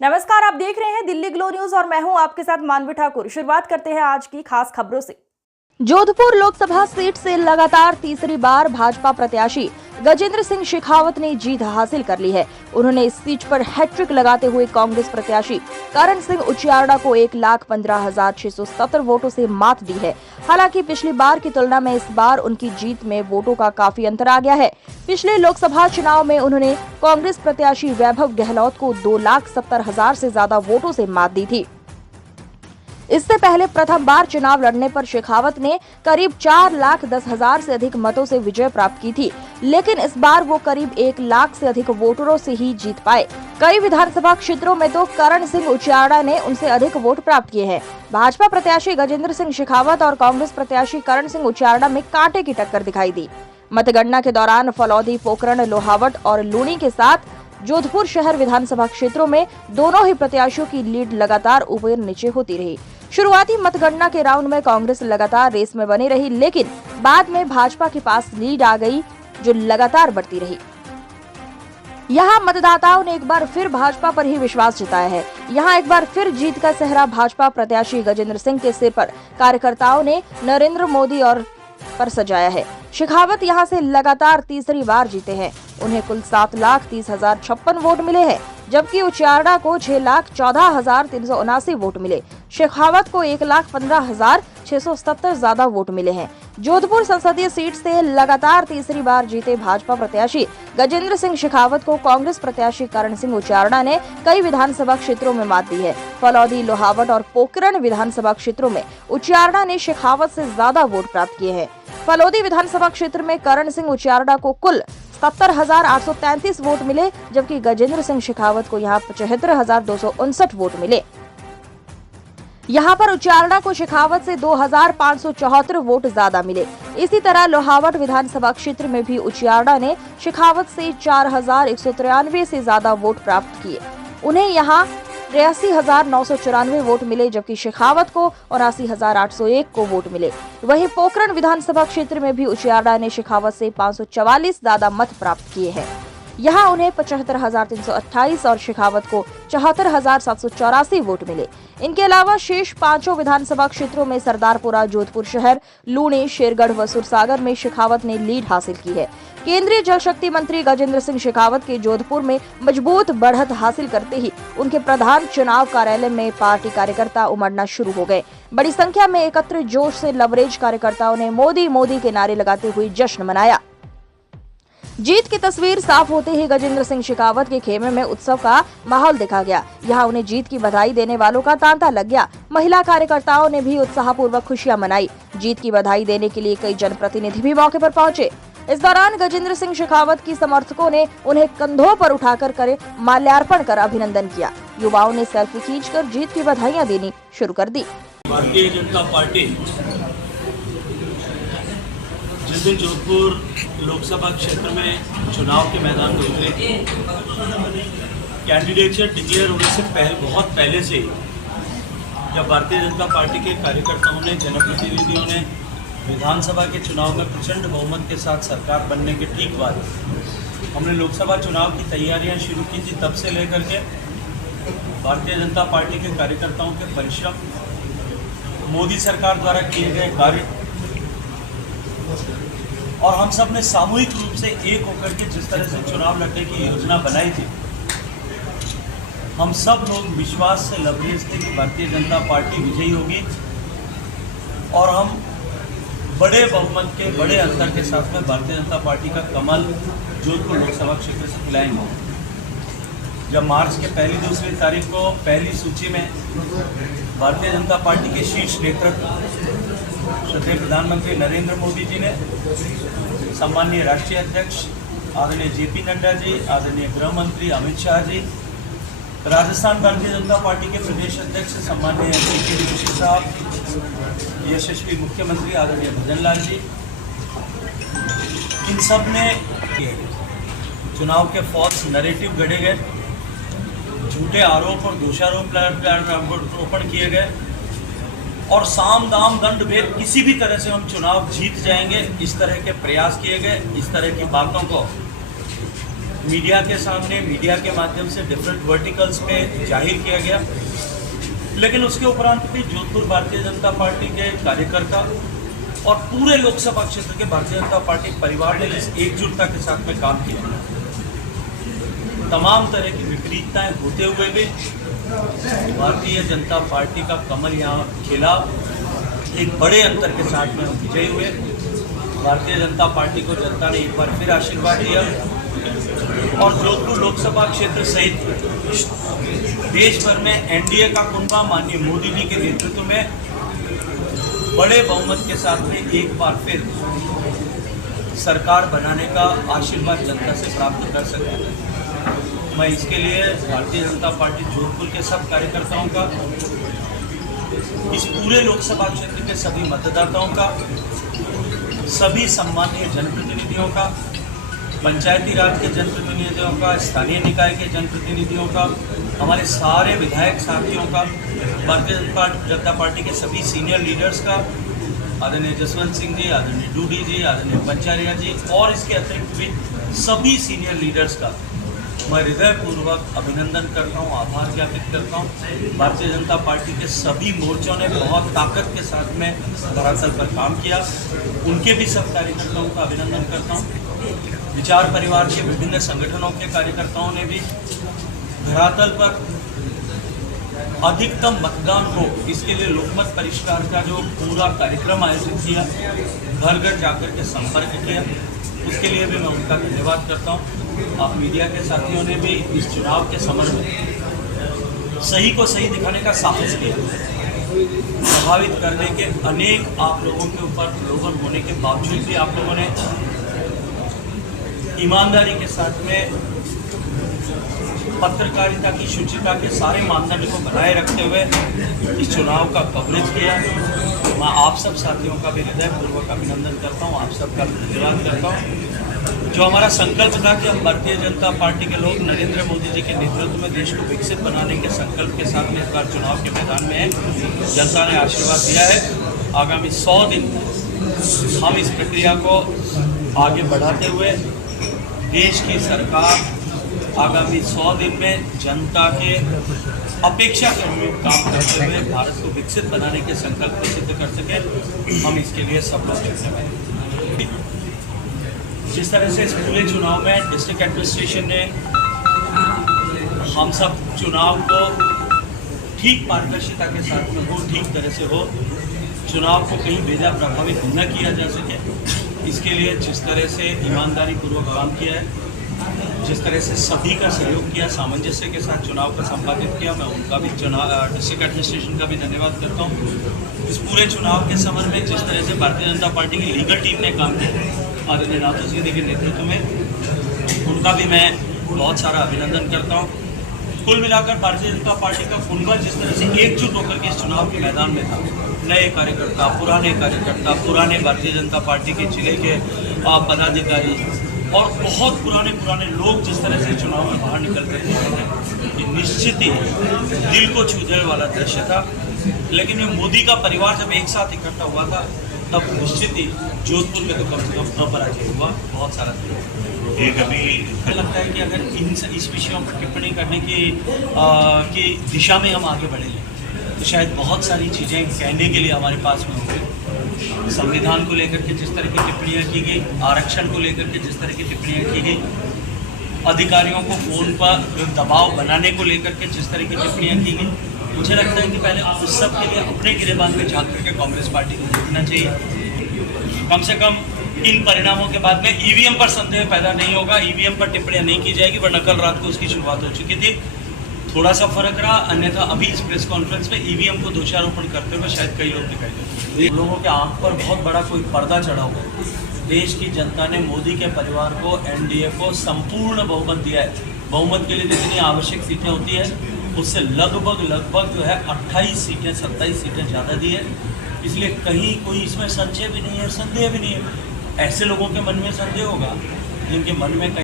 नमस्कार, आप देख रहे हैं दिल्ली ग्लो न्यूज और मैं हूं आपके साथ मानवी ठाकुर। शुरुआत करते हैं आज की खास खबरों से। जोधपुर लोकसभा सीट से लगातार तीसरी बार भाजपा प्रत्याशी गजेंद्र सिंह शेखावत ने जीत हासिल कर ली है। उन्होंने इस सीट पर हैट्रिक लगाते हुए कांग्रेस प्रत्याशी करण सिंह उचियार्डा को 1,15,670 वोटों से मात दी है। हालांकि पिछली बार की तुलना में इस बार उनकी जीत में वोटों का काफी अंतर आ गया है। पिछले लोकसभा चुनाव में उन्होंने कांग्रेस प्रत्याशी वैभव गहलोत को 2,70,000 से ज्यादा वोटों से मात दी थी। इससे पहले प्रथम बार चुनाव लड़ने पर शेखावत ने करीब 4,10,000 से अधिक मतों से विजय प्राप्त की थी, लेकिन इस बार वो करीब 1 लाख से अधिक वोटरों से ही जीत पाए। कई विधानसभा क्षेत्रों में तो करण सिंह उचियार्डा ने उनसे अधिक वोट प्राप्त किए हैं। भाजपा प्रत्याशी गजेंद्र सिंह शेखावत और कांग्रेस प्रत्याशी करण सिंह उचियार्डा में कांटे की टक्कर दिखाई दी। मतगणना के दौरान फलौदी, पोखरण, लोहावट और लूणी के साथ जोधपुर शहर विधानसभा क्षेत्रों में दोनों ही प्रत्याशियों की लीड लगातार ऊपर नीचे होती रही। शुरुआती मतगणना के राउंड में कांग्रेस लगातार रेस में बनी रही, लेकिन बाद में भाजपा के पास लीड आ गई, जो लगातार बढ़ती रही। यहाँ मतदाताओं ने एक बार फिर भाजपा पर ही विश्वास जताया है। यहाँ एक बार फिर जीत का सेहरा भाजपा प्रत्याशी गजेंद्र सिंह के सिर पर कार्यकर्ताओं ने नरेंद्र मोदी और पर सजाया है। शेखावत यहाँ से लगातार तीसरी बार जीते हैं। उन्हें कुल 7,30,056 वोट मिले हैं, जबकि उचियार्डा को 6,14,379 वोट मिले। शेखावत को 1,15,670 ज्यादा वोट मिले हैं। जोधपुर संसदीय सीट से लगातार तीसरी बार जीते भाजपा प्रत्याशी गजेंद्र सिंह शेखावत को कांग्रेस प्रत्याशी करण सिंह उचियार्डा ने कई विधानसभा क्षेत्रों में मात दी है। फलौदी, लोहावट और पोखरण विधानसभा क्षेत्रों में उचियार्डा ने शेखावत से ज्यादा वोट प्राप्त किए हैं। फलौदी विधानसभा क्षेत्र में करण सिंह उचियार्डा को कुल 77,833 वोट मिले, जबकि गजेंद्र सिंह शेखावत को यहाँ 75,259 वोट मिले। यहाँ पर उचियार्डा को शेखावत से 2,574 वोट ज्यादा मिले। इसी तरह लोहावट विधानसभा क्षेत्र में भी उचियार्डा ने शेखावत से 4,193 से ज्यादा वोट प्राप्त किए। उन्हें यहाँ 83,994 वोट मिले, जबकि शेखावत को 79,801 को वोट मिले। वहीं पोखरण विधानसभा क्षेत्र में भी उचियार्डा ने शेखावत से 544 ज्यादा मत प्राप्त किए हैं। यहाँ उन्हें 75,328 और शेखावत को 74,784 वोट मिले। इनके अलावा शेष पांचों विधानसभा क्षेत्रों में सरदारपुरा, जोधपुर शहर, लूणी, शेरगढ़ व सुरसागर में शेखावत ने लीड हासिल की है। केंद्रीय जल शक्ति मंत्री गजेंद्र सिंह शेखावत के जोधपुर में मजबूत बढ़त हासिल करते ही उनके प्रधान चुनाव कार्यालय में पार्टी कार्यकर्ता उमड़ना शुरू हो गए। बड़ी संख्या में एकत्र जोश से लबरेज कार्यकर्ताओं ने मोदी मोदी के नारे लगाते हुए जश्न मनाया। जीत की तस्वीर साफ होते ही गजेंद्र सिंह शेखावत के खेमे में उत्सव का माहौल देखा गया। यहाँ उन्हें जीत की बधाई देने वालों का तांता लग गया। महिला कार्यकर्ताओं ने भी उत्साहपूर्वक खुशियां मनाई। जीत की बधाई देने के लिए कई जनप्रतिनिधि भी मौके पर पहुंचे। इस दौरान गजेंद्र सिंह शेखावत की समर्थकों ने उन्हें कंधों पर उठाकर करे माल्यार्पण कर अभिनंदन किया। युवाओं ने सेल्फी खींचकर जीत की बधाइयां देनी शुरू कर दी। भारतीय जनता पार्टी जिस दिन जोधपुर लोकसभा क्षेत्र में चुनाव के मैदान में उतरे, कैंडिडेचर डिक्लेयर होने से बहुत पहले से ही जब भारतीय जनता पार्टी के कार्यकर्ताओं ने, जनप्रतिनिधियों ने विधानसभा के चुनाव में प्रचंड बहुमत के साथ सरकार बनने के ठीक बाद हमने लोकसभा चुनाव की तैयारियां शुरू की थी, तब से लेकर के भारतीय जनता पार्टी के कार्यकर्ताओं के परिश्रम, मोदी सरकार द्वारा किए गए कार्य और हम सब ने सामूहिक रूप से एक होकर के जिस तरह से चुनाव लड़ने की योजना बनाई थी, हम सब लोग विश्वास से लबरेज थे कि भारतीय जनता पार्टी विजयी होगी और हम बड़े बहुमत के, बड़े अंतर के साथ में भारतीय जनता पार्टी का कमल जोधपुर लोकसभा क्षेत्र से खिलाएंगे। जब मार्च के पहली दूसरी तारीख को पहली सूची में भारतीय जनता पार्टी के शीर्ष नेतृत्व श्रद्धेय प्रधानमंत्री नरेंद्र मोदी जी ने, सम्माननीय राष्ट्रीय अध्यक्ष आदरणीय JP नड्डा जी, आदरणीय गृह मंत्री अमित शाह जी, राजस्थान भारतीय जनता पार्टी के प्रदेश अध्यक्ष सम्माननीय CK जोशी साहब, यशस्वी मुख्यमंत्री आदरणीय भजन लाल जी, इन सब ने चुनाव के फॉल्स नैरेटिव गढ़े गए, झूठे आरोप और दोषारोपण किए गए और साम दाम दंड भेद किसी भी तरह से हम चुनाव जीत जाएंगे, इस तरह के प्रयास किए गए। इस तरह की बातों को मीडिया के सामने, मीडिया के माध्यम से डिफरेंट वर्टिकल्स में जाहिर किया गया। लेकिन उसके उपरांत भी जोधपुर भारतीय जनता पार्टी के कार्यकर्ता और पूरे लोकसभा क्षेत्र के भारतीय जनता पार्टी परिवार ने इस एकजुटता के साथ में काम किया। तमाम तरह की विपरीतताएं होते हुए भी भारतीय जनता पार्टी का कमल यहाँ खिला। एक बड़े अंतर के साथ में विजयी हुए। भारतीय जनता पार्टी को जनता ने एक बार फिर आशीर्वाद दिया और जोधपुर लोकसभा क्षेत्र सहित देश भर में एनडीए का कुनबा माननीय मोदी जी के नेतृत्व में बड़े बहुमत के साथ में एक बार फिर सरकार बनाने का आशीर्वाद जनता से प्राप्त कर सके। मैं इसके लिए भारतीय जनता पार्टी जोधपुर के सब कार्यकर्ताओं का, इस पूरे लोकसभा क्षेत्र के सभी मतदाताओं का, सभी सम्मानीय जनप्रतिनिधियों का, पंचायती राज के जनप्रतिनिधियों का, स्थानीय निकाय के जनप्रतिनिधियों का, हमारे सारे विधायक साथियों का, भारतीय जनता पार्टी के सभी सीनियर लीडर्स का, आदरणीय जसवंत सिंह जी, आदरणीय डूडी जी, आदरणीय पंचारिया जी और इसके अतिरिक्त भी सभी सीनियर लीडर्स का मैं हृदयपूर्वक अभिनंदन करता हूँ, आभार ज्ञापित करता हूँ। भारतीय जनता पार्टी के सभी मोर्चों ने बहुत ताकत के साथ में धरातल पर काम किया। उनके भी सब कार्यकर्ताओं का अभिनंदन करता हूँ। विचार परिवार के विभिन्न संगठनों के कार्यकर्ताओं ने भी धरातल पर अधिकतम मतदान हो, इसके लिए लोकमत परिष्कार का जो पूरा कार्यक्रम आयोजित किया, घर घर जाकर के संपर्क किया, उसके लिए भी मैं उनका धन्यवाद करता हूँ। आप मीडिया के साथियों ने भी इस चुनाव के समर में सही को सही दिखाने का साहस किया। प्रभावित करने के अनेक आप लोगों के ऊपर प्रलोभन होने के बावजूद भी आप लोगों ने ईमानदारी के साथ में पत्रकारिता की शुचिता के सारे मानदंड को बनाए रखते हुए इस चुनाव का कवरेज किया। मैं आप सब साथियों का भी हृदयपूर्वक अभिनंदन करता हूँ, आप सबका धन्यवाद करता हूँ। जो हमारा संकल्प था कि हम भारतीय जनता पार्टी के लोग नरेंद्र मोदी जी के नेतृत्व में देश को विकसित बनाने के संकल्प के साथ में इस बार चुनाव के मैदान में है। जनता ने आशीर्वाद दिया है। आगामी 100 दिन हम इस प्रक्रिया को आगे बढ़ाते हुए देश की सरकार आगामी 100 दिन में जनता के अपेक्षा के अनुरूप काम करते हुए भारत को विकसित बनाने के संकल्प को सिद्ध कर सके, हम इसके लिए सब लोग जिम्मेदार। जिस तरह से इस पूरे चुनाव में डिस्ट्रिक्ट एडमिनिस्ट्रेशन ने हम सब चुनाव को ठीक पारदर्शिता के साथ में हो, ठीक तरह से हो, चुनाव को कहीं बेजा प्रभावित न किया जा सके, इसके लिए जिस तरह से ईमानदारी पूर्वक काम किया है, जिस तरह से सभी का सहयोग किया, सामंजस्य के साथ चुनाव का संपादित किया, मैं उनका भी डिस्ट्रिक्ट एडमिनिस्ट्रेशन का भी धन्यवाद करता हूँ। इस पूरे चुनाव के समर में जिस तरह से भारतीय जनता पार्टी की लीगल टीम ने काम किया आदरणीय नाथू सिंह के नेतृत्व में, उनका भी मैं बहुत सारा अभिनंदन करता हूँ। कुल मिलाकर भारतीय जनता पार्टी का कुनबा जिस तरह से एकजुट होकर के इस चुनाव के मैदान में था, नए कार्यकर्ता, पुराने भारतीय जनता पार्टी के जिले के पदाधिकारी और बहुत पुराने लोग जिस तरह से चुनाव में बाहर निकल कर के ये निश्चित ही दिल को छूने वाला दृश्य था। लेकिन ये मोदी का परिवार जब एक साथ इकट्ठा हुआ था तब निश्चित ही जोधपुर में तो कम से कम अपराजय हुआ बहुत सारा। एक अभी लगता है कि अगर इस विषयों पर टिप्पणी करने की दिशा में हम आगे बढ़ेंगे तो शायद बहुत सारी चीज़ें कहने के लिए हमारे पास में होंगी। संविधान को लेकर के जिस तरह की टिप्पणियाँ की गई, आरक्षण को लेकर के जिस तरह की टिप्पणियाँ की गई, अधिकारियों को फोन पर दबाव बनाने को लेकर के जिस तरह की टिप्पणियाँ की गई, मुझे लगता है कि पहले उस सब के लिए अपने गिरेबान में झाँक करके कांग्रेस पार्टी को देखना चाहिए। कम से कम इन परिणामों के बाद में ईवीएम पर संदेह पैदा नहीं होगा, ईवीएम पर टिप्पणियाँ नहीं की जाएगी, वरना कल रात को उसकी शुरुआत हो चुकी थी। थोड़ा सा फर्क रहा, अन्यथा अभी इस प्रेस कॉन्फ्रेंस में ईवीएम को दोषारोपण करते हुए शायद कई लोग दिखाई देते। लोगों के आंख पर बहुत बड़ा कोई पर्दा चढ़ा हुआ है। देश की जनता ने मोदी के परिवार को, एनडीए को संपूर्ण बहुमत दिया है। बहुमत के लिए जितनी आवश्यक सीटें होती है उससे लगभग जो है 28 सीटें 27 सीटें ज़्यादा दी है। इसलिए कहीं कोई इसमें संशय भी नहीं है, संदेह भी नहीं है। ऐसे लोगों के मन में संदेह होगा जिनके मन में